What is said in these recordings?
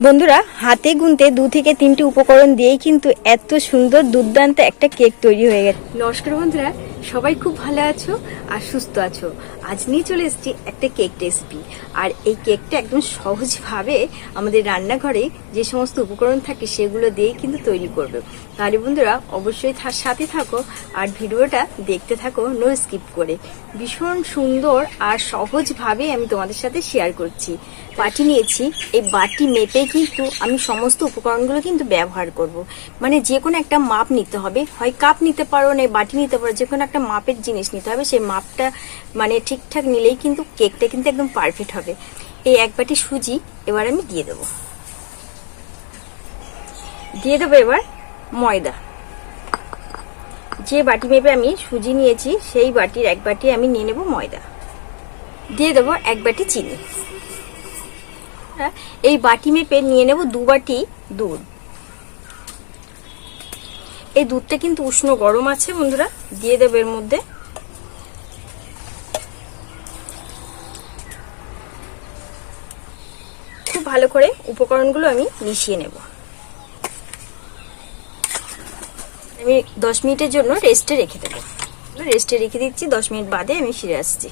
বন্ধুরা, হাতে গুনতে 2 থেকে 3টি উপকরণ দিয়েই কিন্তু এত সুন্দর দুর্দান্ত একটা কেক তৈরি হয়ে গেছে। নমস্কার বন্ধুরা, সবাই খুব ভালো আছো আর সুস্থ আছো। আজ নিয়ে চলে এসেছি একটা কেক রেসিপি। আর এই কেকটা একদম সহজভাবে আমাদের রান্নাঘরে যে সমস্ত উপকরণ থাকে সেগুলো দিয়েই কিন্তু তৈরি করবে। তাহলে বন্ধুরা অবশ্যই সাথে থাকো আর ভিডিওটা দেখতে থাকো নো স্কিপ করে। ভীষণ সুন্দর আর সহজভাবে আমি তোমাদের সাথে শেয়ার করছি। বাটি নিয়েছি, এই বাটি মেপে কিন্তু আমি সমস্ত উপকরণগুলো কিন্তু ব্যবহার করব। মানে যে কোনো একটা মাপ নিতে হবে, হয় কাপ নিতে পারো না বাটি নিতে পারো, যে কোনো একটা মাপের জিনিস নিতে হবে। সেই মাপটা মানে ঠিকঠাক নিলেই কিন্তু কেকটা কিন্তু একদম পারফেক্ট হবে। এই এক বাটি সুজি এবার আমি দিয়ে দেবো এবার ময়দা। যে বাটি মেপে আমি সুজি নিয়েছি সেই বাটির এক বাটি আমি নিয়ে নেব ময়দা। দিয়ে দেবো এক বাটি চিনি। এই বাটি মেপে নিয়ে নেব 2 বাটি দুধ। এই দুধটা কিন্তু উষ্ণ গরম আছে বন্ধুরা, দিয়ে দেবো এর মধ্যে। খুব ভালো করে উপকরণগুলো আমি মিশিয়ে নেব। আমি 10 মিনিটের জন্য রেস্টে রেখে দেবো। রেস্টে রেখে দিচ্ছি, 10 মিনিট বাদে আমি ফিরে আসছি।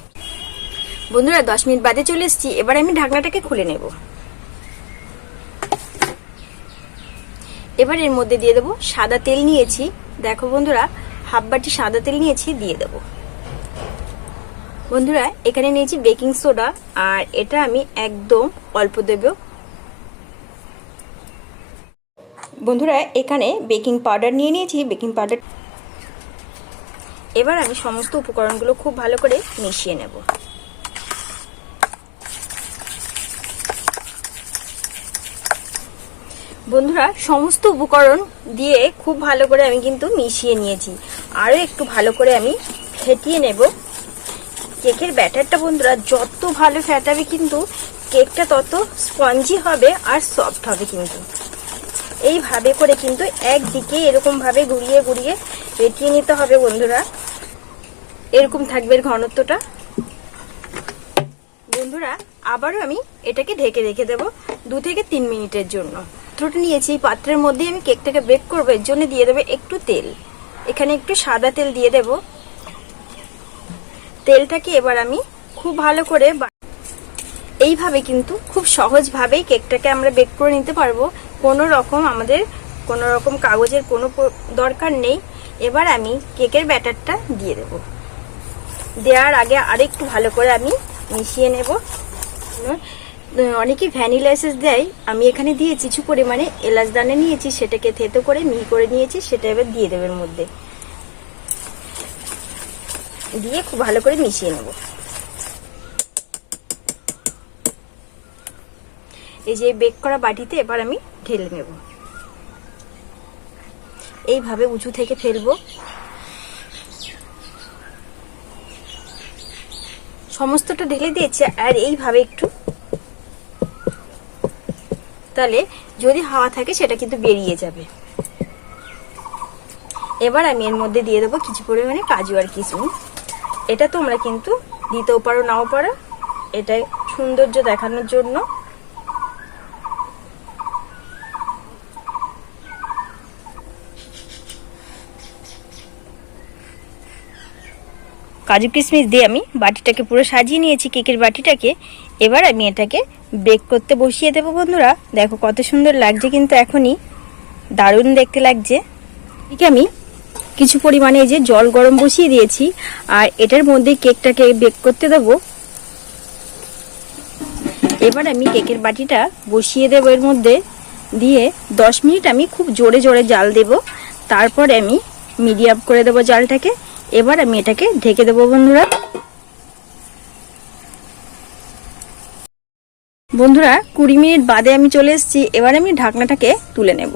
বন্ধুরা 10 মিনিট বাদে চলে এসেছি। এবার আমি ঢাকনাটাকে খুলে নেব। এবার এর মধ্যে দিয়ে দেবো সাদা তেল নিয়েছি। দেখো বন্ধুরা, হাফ বাটি সাদা তেল নিয়েছি, দিয়ে দেবো। বন্ধুরা এখানে নিয়েছি বেকিং সোডা, আর এটা আমি একদম অল্প দেব। বন্ধুরা এখানে বেকিং পাউডার নিয়ে নিয়েছি, বেকিং পাউডার। এবার আমি সমস্ত উপকরণগুলো খুব ভালো করে মিশিয়ে নেব। বন্ধুরা সমস্ত উপকরণ দিয়ে খুব ভালো করে আমি কিন্তু মিশিয়ে নিয়েছি। আরও একটু ভালো করে আমি ফেটিয়ে নেব। কেকের ব্যাটারটা বন্ধুরা যত ভালো ফেটাবে কিন্তু কেকটা তত স্পঞ্জি হবে আর সফট হবে। কিন্তু এইভাবে করে কিন্তু একদিকে এরকম ভাবে ঘুরিয়ে ঘুরিয়ে ফেটিয়ে নিতে হবে বন্ধুরা। এরকম থাকবে এর ঘনত্বটা। বন্ধুরা আবারও আমি এটাকে ঢেকে রেখে দেব 2 থেকে 3 মিনিটের জন্য। পাত্রটা নিয়েছি, এই পাত্রের মধ্যে আমি কেকটাকে বেক করবো। এর জন্য দিয়ে দেবো একটু তেল। এখানে একটু সাদা তেল দিয়ে দেব। তেলটাকে এবার আমি খুব ভালো করে এইভাবে কিন্তু খুব সহজভাবেই কেকটাকে আমরা বেক করে নিতে পারবো। আমাদের কোনো রকম কাগজের কোনো দরকার নেই। এবার আমি কেকের ব্যাটারটা দিয়ে দেব। দেওয়ার আগে আরেকটু ভালো করে আমি মিশিয়ে নেব। অনেকে ভ্যানিলা এসেন্স দেয়, আমি এখানে দিয়েছি কিছু পরিমাণে এলাচ দানা নিয়েছি, সেটাকে থেতো করে মিহি করে নিয়েছি, সেটা এবার দিয়ে দেবের মধ্যে দিয়ে খুব ভালো করে মিশিয়ে নেব। এই যে বেক করা বাটিতে এবার আমি ঢেলে নেব। এইভাবে উঁচু থেকে ফেলবো। সমস্তটা ঢেলে দিয়েছি, আর এইভাবে একটু, তাহলে যদি হাওয়া থাকে সেটা কিন্তু বেরিয়ে যাবে। এবার আমি এর মধ্যে দিয়ে দেবো কিছু পরিমাণে কাজু আর কিশমিশ। এটা তোমরা কিন্তু দিতেও পারো নাও পারো, এটাই সৌন্দর্য দেখানোর জন্য। কাজু কিশমিশ দিয়ে আমি বাটিটাকে পুরো সাজিয়ে নিয়েছি, কেকের বাটিটাকে। এবার আমি এটাকে বেক করতে বসিয়ে দেবো। বন্ধুরা দেখো কত সুন্দর লাগছে, কিন্তু এখনই দারুণ দেখতে লাগছে। ঠিক আমি কিছু পরিমাণে এই যে জল গরম বসিয়ে দিয়েছি, আর এটার মধ্যে কেকটাকে বেক করতে দেবো। এবার আমি কেকের বাটিটা বসিয়ে দেবো এর মধ্যে দিয়ে 10 মিনিট আমি খুব জোরে জোরে জাল দেব। তারপরে আমি মিডিয়াম করে দেবো জালটাকে। এবার আমি এটাকে ঢেকে দেবো। বন্ধুরা 20 মিনিট বাদে আমি চলে এসেছি। এবার আমি ঢাকনাটাকে তুলে নেব।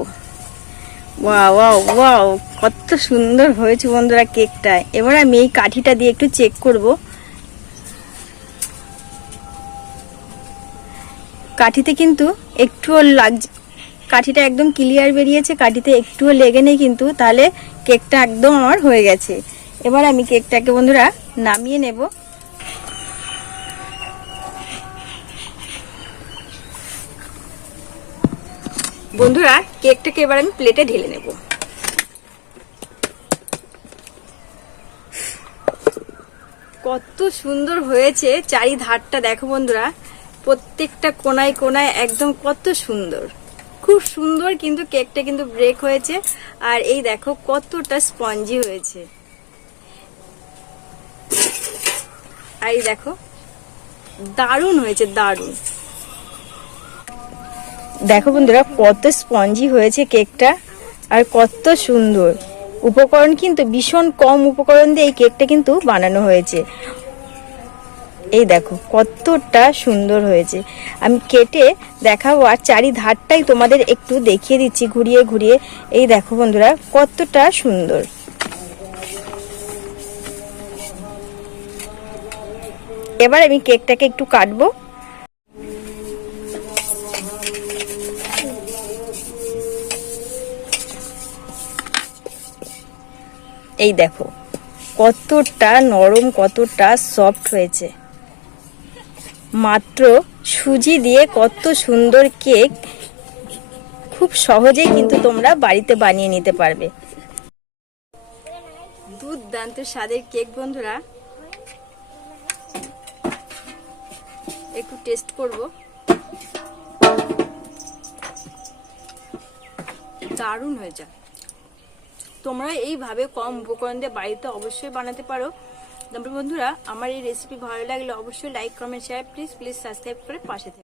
ওয়াও ওয়াও ওয়াও, কত সুন্দর হয়েছে বন্ধুরা কেকটা। এবার আমি এই কাঠিটা দিয়ে একটু চেক করব। কাঠিতে কিন্তু একটুও লাগছে, কাঠিটা একদম ক্লিয়ার বেরিয়েছে, কাঠিতে একটুও লেগে নেই কিন্তু, তাহলে কেকটা একদম আমার হয়ে গেছে। এবার আমি কেকটাকে বন্ধুরা নামিয়ে নেব। বন্ধুরা, কেকটাকে এবার আমি প্লেটে ঢেলে নেব। কত সুন্দর হয়েছে, চারিধারটা দেখো বন্ধুরা, প্রত্যেকটা কোনায় কোনায় একদম কত সুন্দর, খুব সুন্দর। কিন্তু কেকটা কিন্তু ব্রেক হয়েছে, আর এই দেখো কতটা স্পঞ্জি হয়েছে। আর এই দেখো দারুণ হয়েছে, দারুণ। দেখো বন্ধুরা কত স্পঞ্জি হয়েছে কেকটা, আর কত সুন্দর। উপকরণ কিন্তু ভীষণ কম উপকরণ দিয়ে এই কেকটা কিন্তু বানানো হয়েছে। এই দেখো কতটা সুন্দর হয়েছে। আমি কেটে দেখাবো, আর চারিধারটাই তোমাদের একটু দেখিয়ে দিচ্ছি ঘুরিয়ে ঘুরিয়ে। এই দেখো বন্ধুরা কতটা সুন্দর। এবার আমি কেকটাকে একটু কাটবো। এই দেখো কতটা নরম, কতটা সফট হয়েছে। মাত্র সুজি দিয়ে কত সুন্দর কেক খুব সহজেই কিন্তু তোমরা বাড়িতে বানিয়ে নিতে পারবে। দুর্দান্ত স্বাদের কেক বন্ধুরা, একটু টেস্ট করব। দারুণ হয়েছে। তোমরা এইভাবে কম উপকরণ দিয়ে বাড়িতে অবশ্যই বানাতে পারো। তারপরে বন্ধুরা, আমার এই রেসিপি ভালো লাগলে অবশ্যই like, comment, share, please subscribe করে পাশে থাকবে।